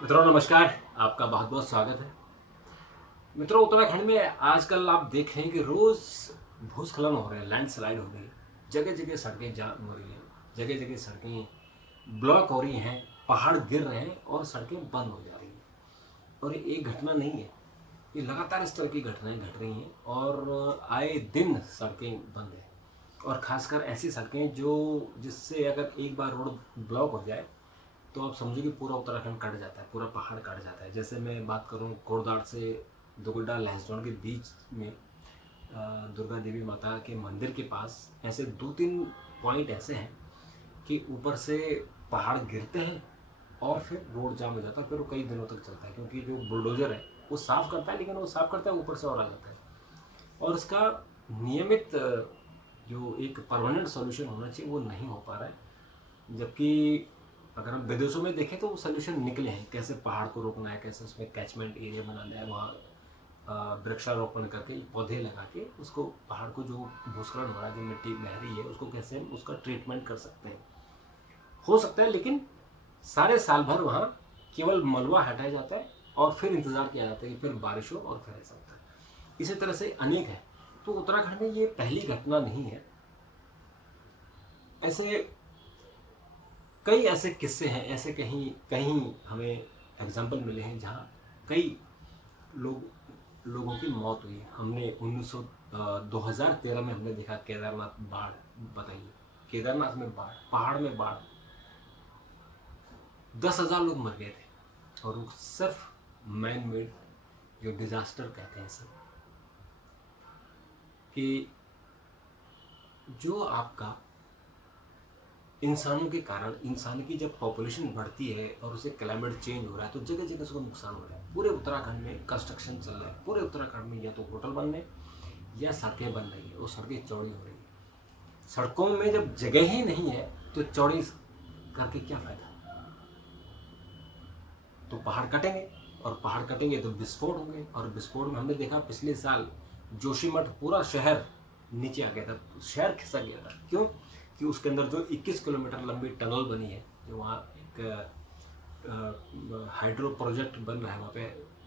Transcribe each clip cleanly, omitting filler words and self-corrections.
मित्रों नमस्कार। आपका बहुत बहुत स्वागत है। मित्रों, उत्तराखंड में आजकल आप देख रहे हैं कि रोज भूस्खलन हो रहे हैं, लैंडस्लाइड हो रही है, जगह जगह सड़कें जाम हो रही हैं, जगह जगह सड़कें ब्लॉक हो रही हैं, पहाड़ गिर रहे हैं और सड़कें बंद हो जा रही हैं। और ये एक घटना नहीं है, ये लगातार इस तरह की घटनाएं घट रही हैं और आए दिन सड़कें बंद हैं। और ख़ासकर ऐसी सड़कें जो जिससे अगर एक बार रोड ब्लॉक हो जाए तो आप समझो कि पूरा उत्तराखंड कट जाता है, पूरा पहाड़ कट जाता है। जैसे मैं बात करूं कोड़दाड़ से दुगड्डा लहसुन के बीच में दुर्गा देवी माता के मंदिर के पास ऐसे 2-3 पॉइंट ऐसे हैं कि ऊपर से पहाड़ गिरते हैं और फिर रोड जाम हो जाता है। फिर वो कई दिनों तक चलता है क्योंकि जो बुलडोज़र है वो साफ़ करता है, लेकिन वो साफ़ करता है ऊपर से और आ जाता है। और इसका नियमित जो एक परमानेंट सॉल्यूशन होना चाहिए वो नहीं हो पा रहा है। जबकि अगर हम विदेशों में देखें तो वो सोल्यूशन निकले हैं, कैसे पहाड़ को रोकना है, कैसे उसमें कैचमेंट एरिया बनाना है, वहाँ वृक्षारोपण करके पौधे लगा के उसको पहाड़ को जो भूस्खलन हो रहा है, जो मिट्टी बह रही है, उसको कैसे हम उसका ट्रीटमेंट कर सकते हैं। हो सकता है, लेकिन सारे साल भर वहाँ केवल मलबा हटाया जाता है और फिर इंतज़ार किया जाता है कि फिर बारिश हो और फिर ऐसा होता है। इसी तरह से अनेक है। तो उत्तराखंड में ये पहली घटना नहीं है। ऐसे कई ऐसे किस्से हैं, ऐसे कहीं कहीं हमें एग्जाम्पल मिले हैं जहाँ कई लोगों की मौत हुई है। हमने 2013 में हमने देखा केदारनाथ बाढ़। बताइए, केदारनाथ में बाढ़, पहाड़ में बाढ़, 10,000 लोग मर गए थे। और वो सिर्फ मैन मेड जो डिजास्टर कहते हैं सब, कि जो आपका इंसानों के कारण, इंसान की जब पॉपुलेशन बढ़ती है और उसे क्लाइमेट चेंज हो रहा है तो जगह जगह उसको नुकसान हो रहा है। पूरे उत्तराखंड में कंस्ट्रक्शन चल रहा है, पूरे उत्तराखंड में या तो होटल बन रहे हैं या सड़कें बन रही है, वो सड़कें चौड़ी हो रही है। सड़कों में जब जगह ही नहीं है तो चौड़ी करके क्या फायदा। तो पहाड़ कटेंगे और पहाड़ कटेंगे तो विस्फोट होंगे, और विस्फोट में हमने देखा पिछले साल जोशीमठ पूरा शहर नीचे आ गया था, शहर खिसक गया था। क्यों? कि उसके अंदर जो 21 किलोमीटर लंबी टनल बनी है, जो वहाँ एक हाइड्रो प्रोजेक्ट बन रहा है,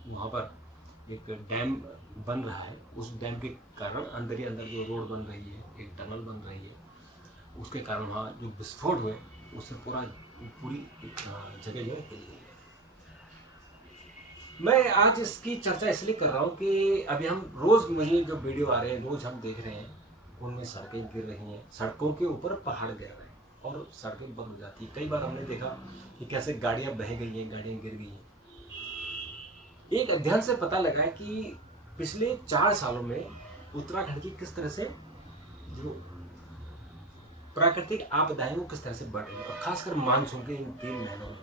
वहाँ पर एक डैम बन रहा है। उस डैम के कारण अंदर ही अंदर जो रोड बन रही है, एक टनल बन रही है, उसके कारण वहाँ जो विस्फोट हुए उससे पूरी जगह जो है हिल गई है। मैं आज इसकी चर्चा इसलिए कर रहा हूँ कि अभी हम रोज़ मुझे जो वीडियो आ रहे हैं, रोज़ हम देख रहे हैं, उनमें सड़कें गिर रही हैं, सड़कों के ऊपर पहाड़ गिर रहे हैं और सड़कें बंद हो जाती हैं। कई बार हमने देखा कि कैसे गाड़ियाँ बह गई हैं, गाड़ियाँ गिर गई हैं। एक अध्ययन से पता लगा है कि पिछले 4 सालों में उत्तराखंड की किस तरह से जो प्राकृतिक आपदाएं वो किस तरह से बढ़ रही है, और खासकर मानसून के इन 3 महीनों में।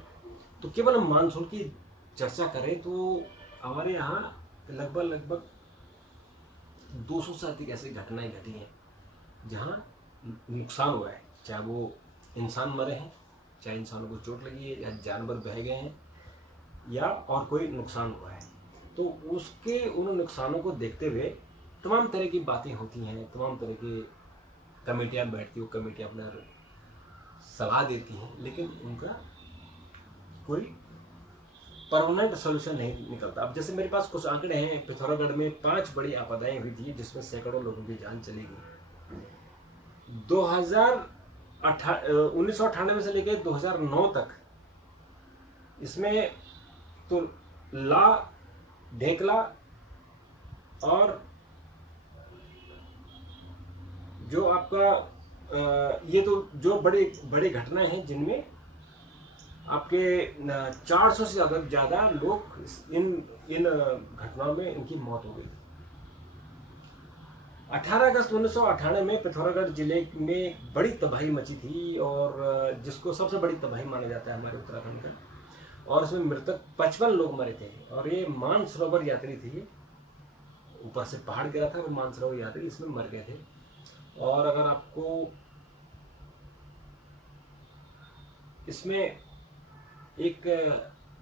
तो केवल हम मानसून की चर्चा करें तो हमारे यहाँ लगभग 200 से अधिक ऐसी घटनाएं घटी हैं जहाँ नुकसान हुआ है। चाहे वो इंसान मरे हैं, चाहे इंसानों को चोट लगी है, या जानवर बह गए हैं, या और कोई नुकसान हुआ है। तो उसके उन नुकसानों को देखते हुए तमाम तरह की बातें होती हैं, तमाम तरह की कमेटियाँ बैठती, वो कमेटियाँ अपना सलाह देती हैं, लेकिन उनका कोई परमानेंट सोल्यूशन नहीं निकलता। अब जैसे मेरे पास कुछ आंकड़े हैं, पिथौरागढ़ में 5 बड़ी आपदाएं हुई थी जिसमें सैकड़ों लोगों की जान चली गई। 1998 से लेकर 2009 तक इसमें तो ला, ढेकला और जो आपका ये तो जो बड़ी घटनाएं हैं जिनमें आपके 400 से ज़्यादा लोग इन घटनाओं में इनकी मौत हो गई थी। 18 अगस्त 1998 में पिथौरागढ़ जिले में बड़ी तबाही मची थी, और जिसको सबसे बड़ी तबाही माना जाता है हमारे उत्तराखंड का। और इसमें मृतक 55 लोग मरे थे, और ये मानसरोवर यात्री थी। ऊपर से पहाड़ गिरा था, वो मानसरोवर यात्री इसमें मर गए थे। और अगर आपको इसमें एक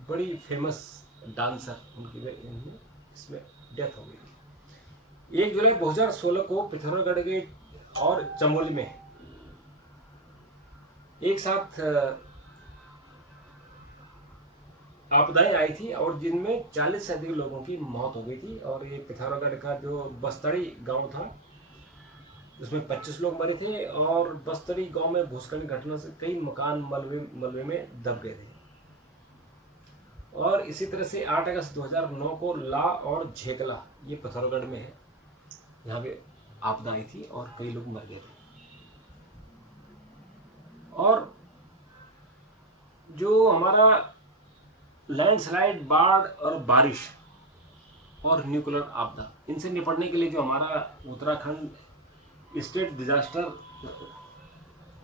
बड़ी फेमस डांसर उनकी इसमें डेथ हो गई थी। 1 जुलाई 2016 को पिथौरागढ़ के और चमोली में एक साथ आपदाएं आई थी और जिनमें 40 से अधिक लोगों की मौत हो गई थी। और ये पिथौरागढ़ का जो बस्तड़ी गांव था उसमें 25 लोग मरे थे। और बस्तड़ी गांव में भूस्खलन की घटना से कई मकान मलबे मलबे में दब गए थे। और इसी तरह से 8 अगस्त 2009 को ला और झेकला, ये पिथौरागढ़ में है, यहाँ पे आपदा आई थी और कई लोग मर गए थे। और जो हमारा लैंडस्लाइड, बाढ़ और बारिश और न्यूक्लियर आपदा, इनसे निपटने के लिए जो हमारा Uttarakhand state disaster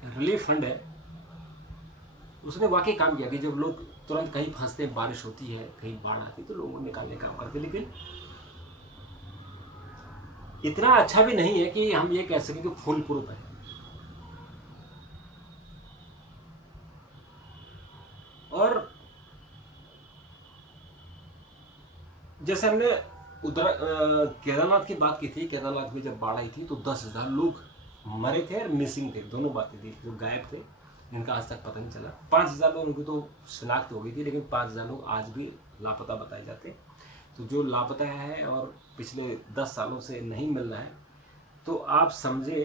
relief fund है, उसने वाकई काम किया कि जब लोग तुरंत कहीं फंसते, बारिश होती है, कहीं बाढ़ आती, तो लोगों को निकालने का काम करते। लेकिन इतना अच्छा भी नहीं है कि हम ये कह सकें कि फुल प्रूफ है। और जैसे हमने केदारनाथ की बात की थी, केदारनाथ में जब बाढ़ आई थी तो 10,000 लोग मरे थे और मिसिंग थे, दोनों बातें थी, जो गायब थे, जिनका आज तक पता नहीं चला। 5,000 लोग, उनकी तो शिनाख्त हो गई थी, लेकिन 5,000 लोग आज भी लापता बताए जाते। तो जो लापता है और पिछले 10 सालों से नहीं मिल रहा है, तो आप समझे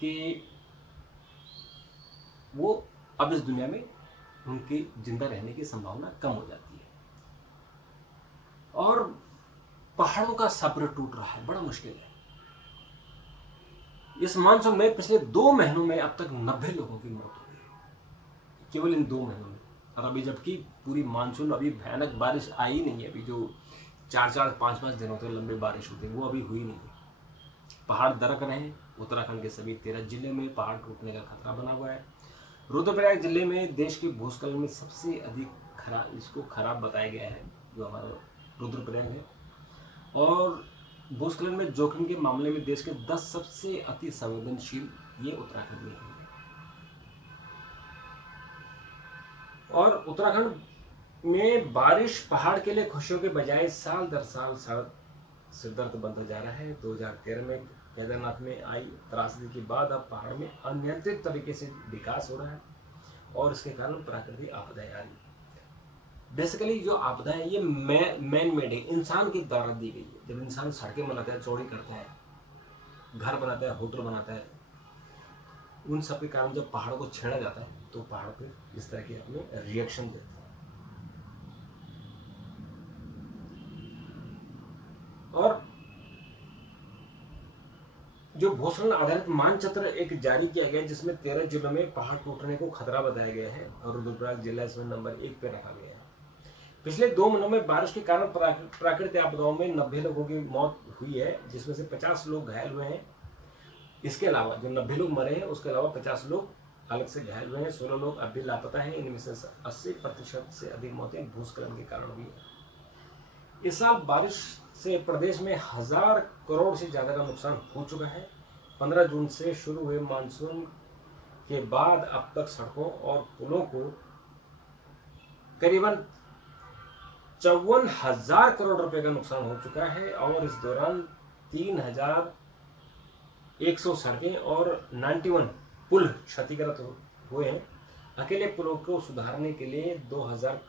कि वो अब इस दुनिया में उनकी जिंदा रहने की संभावना कम हो जाती है। और पहाड़ों का सब्र टूट रहा है, बड़ा मुश्किल है। इस मानसून में पिछले 2 महीनों में अब तक 90 लोगों की मौत हो गई है, केवल इन 2 महीनों में। और अभी जबकि पूरी मानसून, अभी भयानक बारिश आई नहीं है। अभी जो 4-4, 5-5 दिनों तक लंबी बारिश होती है, वो अभी हुई नहीं है। पहाड़ दरक रहे हैं। उत्तराखंड के सभी 13 जिले में पहाड़ टूटने का खतरा बना हुआ है। रुद्रप्रयाग जिले में देश की भूस्खलन में सबसे अधिक इसको खराब बताया गया है, जो हमारा रुद्रप्रयाग है। और भूस्खलन में जोखिम के मामले में देश के 10 सबसे अति संवेदनशील ये उत्तराखंड में है। और उत्तराखंड में बारिश पहाड़ के लिए खुशियों के बजाय साल दर साल सिरदर्द बनता जा रहा है। 2013 में केदारनाथ में आई त्रासदी के बाद अब पहाड़ में अनियंत्रित तरीके से विकास हो रहा है और इसके कारण प्राकृतिक आपदाएं आ रही है। बेसिकली जो आपदा है ये मैन मेड है, इंसान के द्वारा दी गई है। जब इंसान सड़कें बनाता है, चौड़ी करता है, घर बनाता है, होटल बनाता है, उन सब के कारण जब पहाड़ों को छेड़ा जाता है तो पहाड़ पे इस तरह के अपने रिएक्शन देते हैं। और जो भूस्खलन आधारित मानचित्र एक जारी किया गया जिसमें 13 जिलों में पहाड़ टूटने को खतरा बताया गया है और रुद्रप्रयाग जिला इसमें नंबर 1 पे रखा गया है। पिछले 2 महीनों में बारिश के कारण प्राकृतिक आपदाओं में 90 लोगों की मौत हुई है, जिसमें से 50 लोग घायल हुए हैं। इसके अलावा जो 90 लोग मरे हैं, उसके अलावा 50 लोग अलग से घायल हुए हैं। 16 लोग अब भी लापता हैं। इनमें से 80% से अधिक मौतें भूस्खलन के कारण हुई हैं। इस साल बारिश से प्रदेश में 1000 करोड़ से ज़्यादा का नुकसान हो चुका है। 15 जून से शुरू हुए मानसून के बाद अब तक सड़कों और पुलों को करीबन 54,000 करोड़ रुपए का नुकसान हो चुका है। और इस दौरान 3,100 सड़कें और 91 पुल क्षतिग्रस्त हुए हैं। अकेले पुलों को सुधारने के लिए 2,000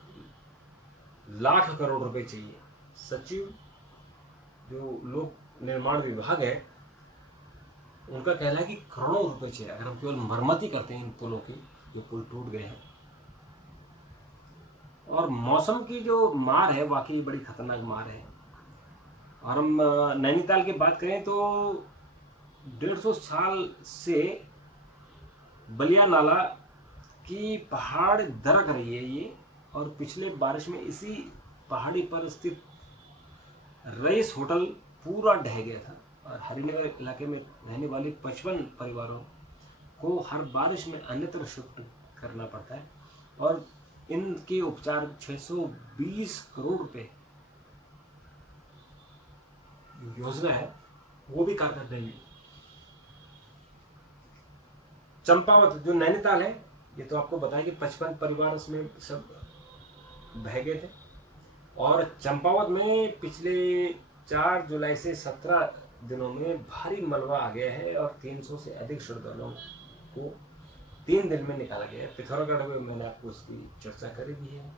लाख करोड़ रुपए चाहिए। सचिव जो लोक निर्माण विभाग है, उनका कहना है कि करोड़ों रुपए चाहिए अगर हम केवल मरम्मती करते हैं इन पुलों की, जो पुल टूट गए हैं। और मौसम की जो मार है वाकई बड़ी खतरनाक मार है। और हम नैनीताल की बात करें तो 150 साल से बलिया नाला की पहाड़ दरक रही है ये। और पिछले बारिश में इसी पहाड़ी पर स्थित रईस होटल पूरा ढह गया था। और हरिनगर इलाके में रहने वाले 55 परिवारों को हर बारिश में अन्यत्र शिफ्ट करना पड़ता है। और इनके उपचार 620 करोड़ रुपए योजना है, वो भी कारगर नहीं हुई। चंपावत जो नैनीताल है, ये तो आपको बताया कि 55 परिवार उसमें सब बह गए थे। और चंपावत में पिछले 4 जुलाई से 17 दिनों में भारी मलबा आ गया है और 300 से अधिक श्रद्धालुओं को 3 दिन में निकाला गया है। पिथौरागढ़ में मैंने आपको उसकी चर्चा करी दी है।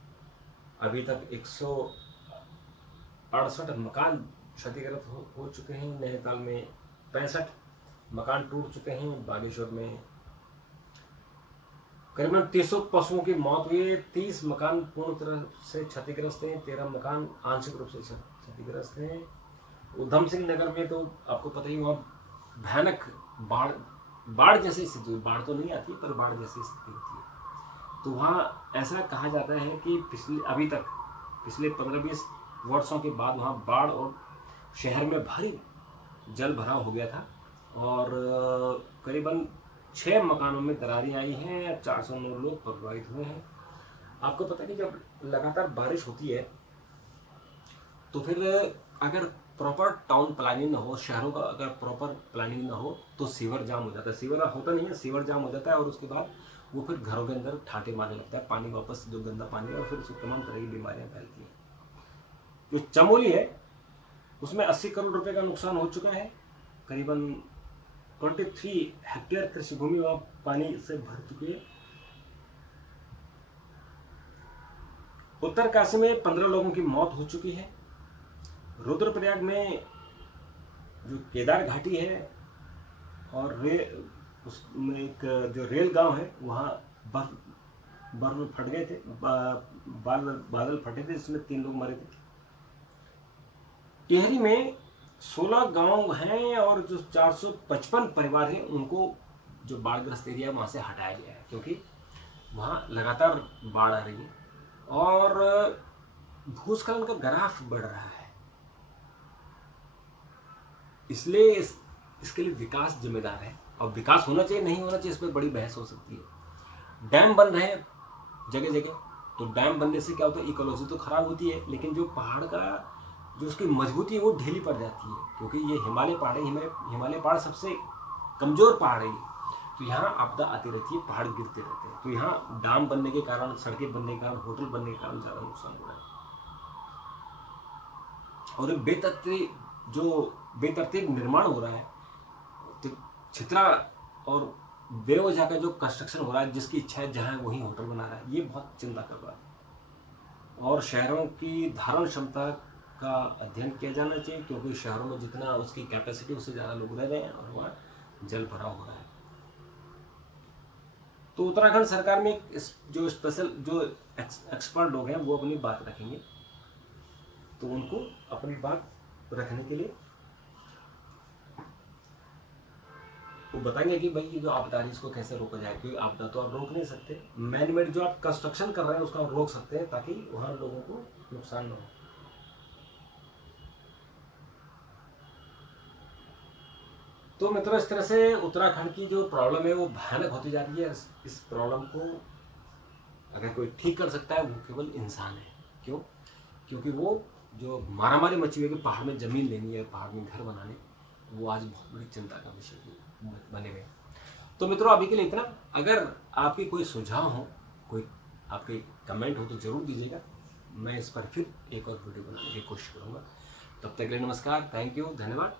अभी तक 168 मकान क्षतिग्रस्त हो चुके हैं। नैनीताल में 65 मकान टूट चुके हैं। बागेश्वर में करीबन 300 पशुओं की मौत हुई है। 30 मकान पूर्ण तरह से क्षतिग्रस्त हैं। 13 मकान आंशिक रूप से क्षतिग्रस्त हैं। उधम सिंह नगर में तो आपको पता ही, वहाँ भयानक बाढ़ जैसी स्थिति, बाढ़ तो नहीं आती पर बाढ़ जैसी स्थिति होती है। तो वहाँ ऐसा कहा जाता है कि पिछले 15-20 वर्षों के बाद वहाँ बाढ़ और शहर में भारी जल भराव हो गया था और करीबन 6 मकानों में दरारें आई हैं। 409 लोग प्रभावित हुए हैं। आपको पता है कि जब लगातार बारिश होती है तो फिर अगर प्रॉपर टाउन प्लानिंग ना हो, शहरों का अगर प्रॉपर प्लानिंग ना हो तो सीवर जाम हो जाता है। सीवर होता नहीं है, सीवर जाम हो जाता है और उसके बाद वो फिर घरों के अंदर ठाटे मारने लगता है। पानी वापस जो गंदा पानी है और फिर उससे तमाम तरह की बीमारियां फैलती हैं। जो चमोली है उसमें 80 करोड़ रुपए का नुकसान हो चुका है। करीबन 23 हेक्टेयर कृषि भूमि वहाँ पानी से भर चुकी है। उत्तरकाशी में 15 लोगों की मौत हो चुकी है। रुद्रप्रयाग में जो केदार घाटी है और उसमें एक जो रेल गांव है वहाँ बर्फ फट गए थे, बादल फटे थे, जिसमें 3 लोग मरे थे। टिहरी में 16 गांव हैं और जो 455 परिवार हैं उनको जो बाढ़ग्रस्त एरिया है वहाँ से हटाया गया है, क्योंकि वहाँ लगातार बाढ़ आ रही है और भूस्खलन का ग्राफ बढ़ रहा है। इसलिए इसके लिए विकास जिम्मेदार है और विकास होना चाहिए, नहीं होना चाहिए, इस पर बड़ी बहस हो सकती है। डैम बन रहे हैं जगह जगह, तो डैम बनने से क्या होता है, इकोलॉजी तो खराब होती है, लेकिन जो पहाड़ का जो उसकी मजबूती है वो ढीली पड़ जाती है, क्योंकि ये हिमालय पहाड़ है। हिमालय पहाड़ सबसे कमज़ोर पहाड़ है, तो यहाँ आपदा आती रहती है, पहाड़ गिरते रहते हैं। तो यहाँ डैम बनने के कारण, सड़कें बनने के कारण, होटल बनने के कारण ज़्यादा नुकसान हो रहा है। और बेतरतीब निर्माण हो रहा है, तो छितरा और बेवजह का जो कंस्ट्रक्शन हो रहा है, जिसकी इच्छा है जहाँ वहीं होटल बना रहा है, ये बहुत चिंता कर रहा है। और शहरों की धारण क्षमता का अध्ययन किया जाना चाहिए, क्योंकि शहरों में जितना उसकी कैपेसिटी उससे ज़्यादा लोग रह रहे हैं और वहाँ जल भराव हो रहा है। तो उत्तराखंड सरकार में जो स्पेशल जो एक्सपर्ट लोग हैं वो अपनी बात रखेंगे, तो उनको अपनी बात रखने के लिए वो बताएंगे कि भाई ये जो आपदा है इसको कैसे रोका जाए, क्योंकि आपदा तो आप रोक नहीं सकते। मैन मेड जो आप कंस्ट्रक्शन कर रहे हैं उसका आप रोक सकते हैं, ताकि वहाँ लोगों को नुकसान ना हो। तो मित्रों, इस तरह से उत्तराखंड की जो प्रॉब्लम है वो भयानक होती जा रही है। इस प्रॉब्लम को अगर कोई ठीक कर सकता है वो केवल इंसान है। क्यों? क्योंकि वो जो मारामारी मची हुई है कि पहाड़ में ज़मीन लेनी है, पहाड़ में घर बनाने, वो आज बहुत बड़ी चिंता का विषय बने हुए। तो मित्रों, अभी के लिए इतना। अगर आपके कोई सुझाव हो, कोई आपके कमेंट हो तो ज़रूर दीजिएगा। मैं इस पर फिर एक और वीडियो बनाने की कोशिश करूँगा। तब तक के लिए नमस्कार, थैंक यू, धन्यवाद।